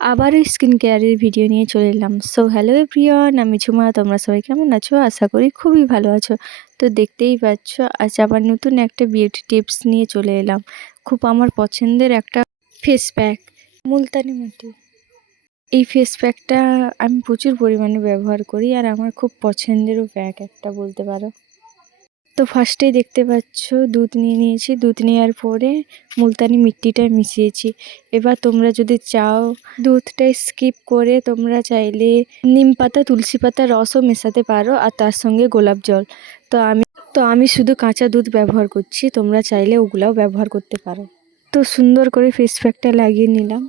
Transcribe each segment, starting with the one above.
আবারও স্কিন কেয়ারের ভিডিও নিয়ে চলে এলাম। সো হ্যালো এভরিওয়ান, আমি ঝুমা। তোমরা সবাই কেমন আছো? আশা করি খুবই ভালো আছো। তো দেখতেই পাচ্ছ, আজ আবার নতুন একটা বিউটি টিপস নিয়ে চলে এলাম। খুব আমার পছন্দের একটা ফেস প্যাক, মুলতানি মাটি। এই ফেস প্যাকটা আমি প্রচুর পরিমাণে ব্যবহার করি, আর আমার খুব পছন্দেরও প্যাক একটা বলতে পারো। তো ফার্স্টেই দেখতে পাচ্ছ দুধ নিয়ে নিয়েছি। দুধ নেওয়ার পরে মুলতানি মিট্টিটা মিশিয়েছি। এবার তোমরা যদি চাও দুধটা স্কিপ করে তোমরা চাইলে নিম পাতা, তুলসী পাতা রসও মেশাতে পারো, আর তার সঙ্গে গোলাপ জল। তো আমি শুধু কাঁচা দুধ ব্যবহার করছি, তোমরা চাইলে ওগুলাও ব্যবহার করতে পারো। তো সুন্দর করে ফেস প্যাকটা লাগিয়ে নিলাম।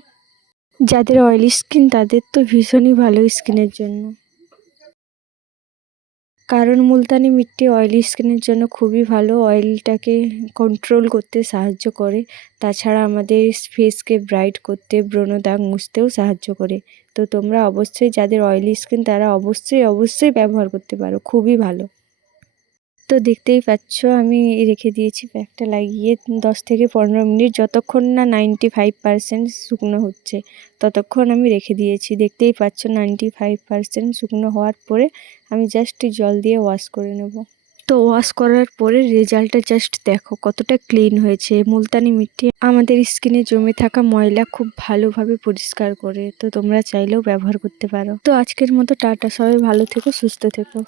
যাদের অয়েলি স্কিন তাদের তো ভীষণই ভালো স্কিনের জন্য, কারণ মুলতানি মিট্টি অয়েলি স্কিনের জন্য খুবই ভালো। অয়েলটাকে কন্ট্রোল করতে সাহায্য করে, তাছাড়া আমাদের ফেসকে ব্রাইট করতে, ব্রণ দাগ মুছতেও সাহায্য করে। তো তোমরা অবশ্যই যাদের অয়েলি স্কিন তারা অবশ্যই ব্যবহার করতে পারো, খুবই ভালো। তো দেখতেই পাচ্ছ আমি রেখে দিয়েছি প্যাকটা লাগিয়ে 10 থেকে 15 মিনিট, যতক্ষণ না 95% শুকনো হচ্ছে ততক্ষণ আমি রেখে দিয়েছি। দেখতেই পাচ্ছ 95% শুকনো হওয়ার পরে আমি জাস্ট জল দিয়ে ওয়াশ করে নেব। তো ওয়াশ করার পরে রেজাল্টটা জাস্ট দেখো কতটা ক্লিন হয়েছে। মুলতানি মিট্টি আমাদের স্কিনে জমে থাকা ময়লা খুব ভালোভাবে পরিষ্কার করে। তো তোমরা চাইলেও ব্যবহার করতে পারো। তো আজকের মতো টাটা, সবাই ভালো থেকো, সুস্থ থেকো।